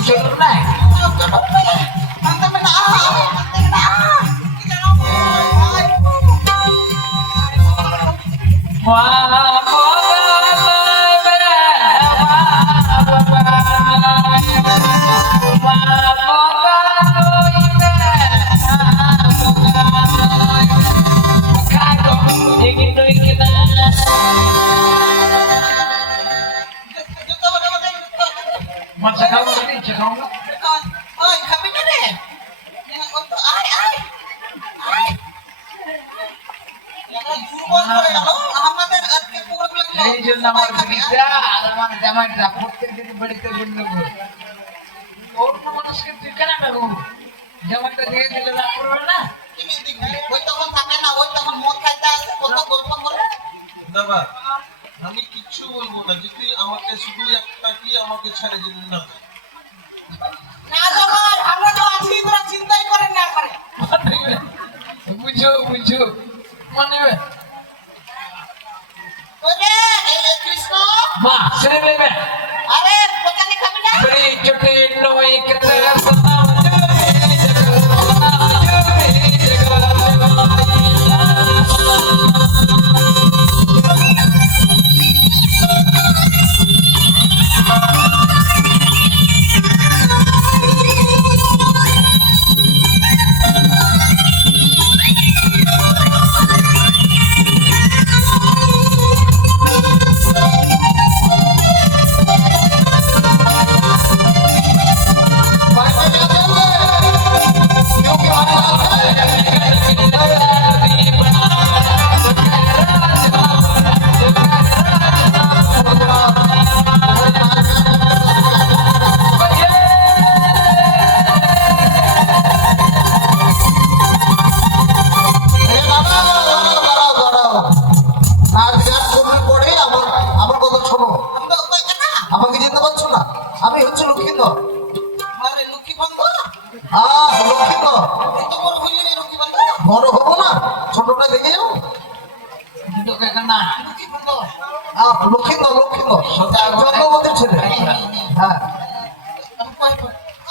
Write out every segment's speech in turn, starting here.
Chulur này. Masa kamu tadi cakap apa? Oh, kami ni deh. Yang untuk ai. Yang jual boleh kalau আমাদের আজকে programme এই জন্য আমার beta আর আমার জামাইটা প্রত্যেকদিন বাড়িতে বললো অন্য মানুষকে তুই কেন নেবো জামাইটা দিয়ে দিলে না করবে না তুমি দেখবে ওই তখন থাকে না ওই তখন মদ খাইতে আসে কত গল্প করে দাদা আমি কিচ্ছু বলবো না যদি আমাকে শুধু একটা কি আমাকে ছেড়ে দিন না না জামাই আমরা তো আছি তোরা চিন্তাই করেন না করে বুঝো মানবে ওরে এই কৃষ্ণ মা ছেড়ে দেবে আরে পকানি খাবি না বড়ি ছোটি নই কতে সোনা আমাকে চিনতে পারছো না আমি হচ্ছে লক্ষ্মীন্দ আরে লক্ষ্মী বন্ধু লক্ষ্মীন্দ এত বড় হইলে রে লক্ষ্মী বন্ধু বড় হবো না ছোটটা দেখে যাও দুটোকে না লক্ষ্মী বন্ধু লক্ষ্মীন্দ জগবতীর ছেলে হ্যাঁ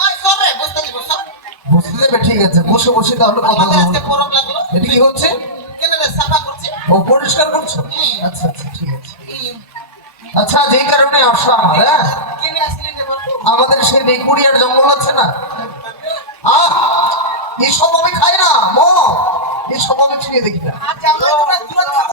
ওই সরে বসতে দিব সর বুঝতে দেবে ঠিক আছে বসে বসে তাহলে কথা আমাদের বলবো আজকে পরব লাগলো এটা কি হচ্ছে কেন রে সাফা করছে ও পরিষ্কার করছো আচ্ছা ঠিক আছে আচ্ছা যেই কারণে আসা আমার হ্যাঁ কেনে আসলেন রে বাবু আমাদের সেই বেগুড়িয়ার জঙ্গল আছে না এইসব আমি খাই না এইসব আমি ছুঁয়ে দেখি না আচ্ছা আমরা তো